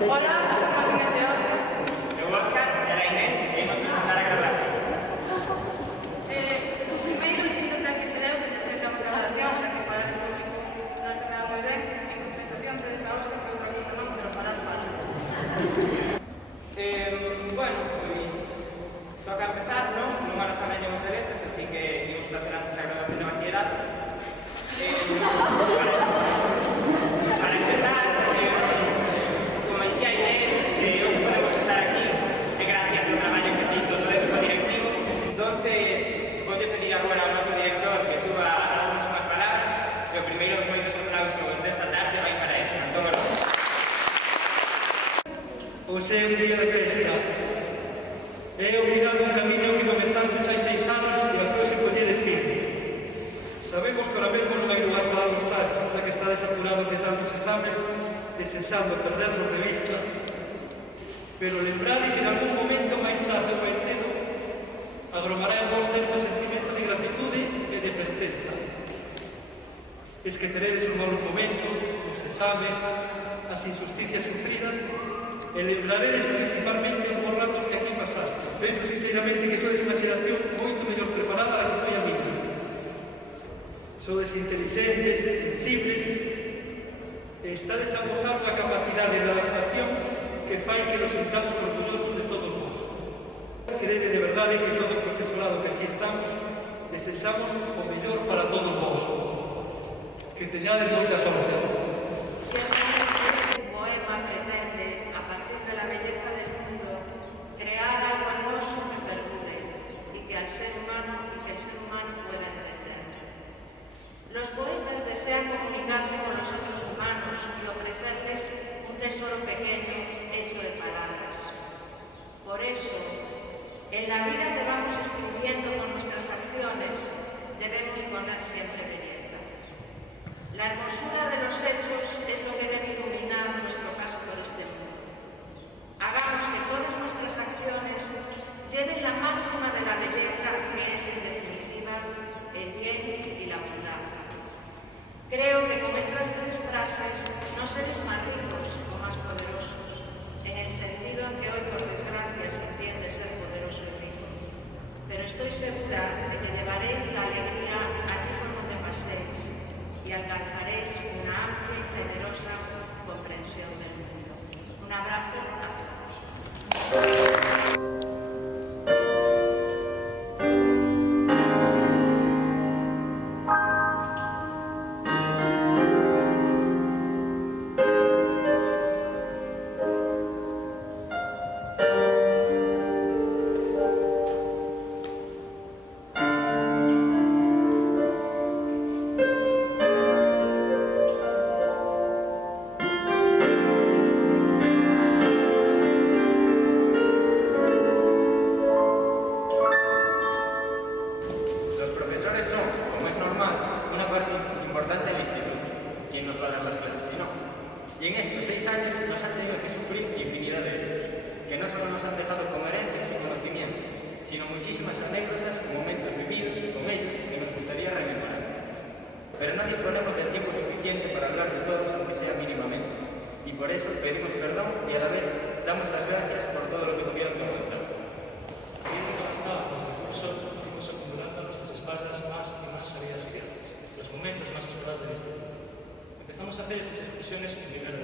Hola, somos Inés e Óscar. Eu, Óscar, e a Inés, e imos presentar a grabación. Primeiro, dicindo que se deu que presentamos a grabación, xa que para el público non se dá moi ben, en compensación tedes a Óscar que outra cosa non, pero para as para. Bueno, pois toca empezar, non? Non nos amañamos de letras, así que imos facer antes a grabación de bachillerato. Para empezar, como dicía Inés, hoxe podemos estar aquí gracias ao traballo que fixo todo o equipo directivo. Entonces, voulle pedir agora ao noso director que suba a darnos unhas palabras e o primeiro dos moitos aplausos desta tarde vai para ele. Antón Orozco. Hoxe é un día de festa. É o final dun camiño que comezastes hai 6 anos e ao que hoxe colledes fin. Sabemos que ahora mesmo non hai lugar para nostalgia, xa que estades apurados de tantos exames, desexando perdernos de vista, pero lembrade que en algún momento máis tarde ou máis cedo agromará en vos certo sentimento de gratitude e de pertenza. Esqueceredes os malos momentos, os exames, as injusticias sufridas e lembraredes principalmente os bons ratos que aquí pasastes. Penso sinceramente que sodes unha xeración moito mellor preparada da que foi a miña. Sodes intelixentes, sensibles e estades a gozar unha capacidade de adaptación que fai que nos sintamos orgullosos de todos vós. Crede de verdade que todo o profesorado que aquí estamos desexamos o mellor para todos vós. Que teñades moita sorte. El poema pretende, a partir de la belleza del mundo, crear algo hermoso que perdure y que el ser humano pueda entender. Los poetas desean comunicarse con los otros humanos y ofrecerles un tesoro pequeño hecho de palabras. Por eso, en la vida que vamos escribiendo con nuestras acciones, debemos poner siempre belleza. La hermosura de los hechos es lo que debe iluminar nuestro paso por este mundo. Hagamos que todas nuestras acciones lleven la máxima de la belleza que es, en definitiva, el bien y la bondad. Creo que con estas tres frases no seréis más ricos o más poderosos, en el sentido en que hoy, por desgracia, se entiende ser poderoso y rico. Pero estoy segura de que llevaréis la alegría allí por donde paséis y alcanzaréis una amplia y generosa comprensión del mundo. Un abrazo a todos. Y en estos 6 años nos han tenido que sufrir infinidad de ellos, que no solo nos han dejado como herencia su conocimiento, sino muchísimas anécdotas y momentos vividos con ellos que nos gustaría rememorar. Pero no disponemos del tiempo suficiente para hablar de todos, aunque sea mínimamente, y por eso pedimos perdón y a la vez damos las gracias por todo lo que tuvieron que aguantar. Seguimos avanzando desde el curso, fuimos acumulando a nuestras espaldas más y más salidas y viajes, los momentos más esperados del instituto. Empezamos a hacer estas excursiones en primero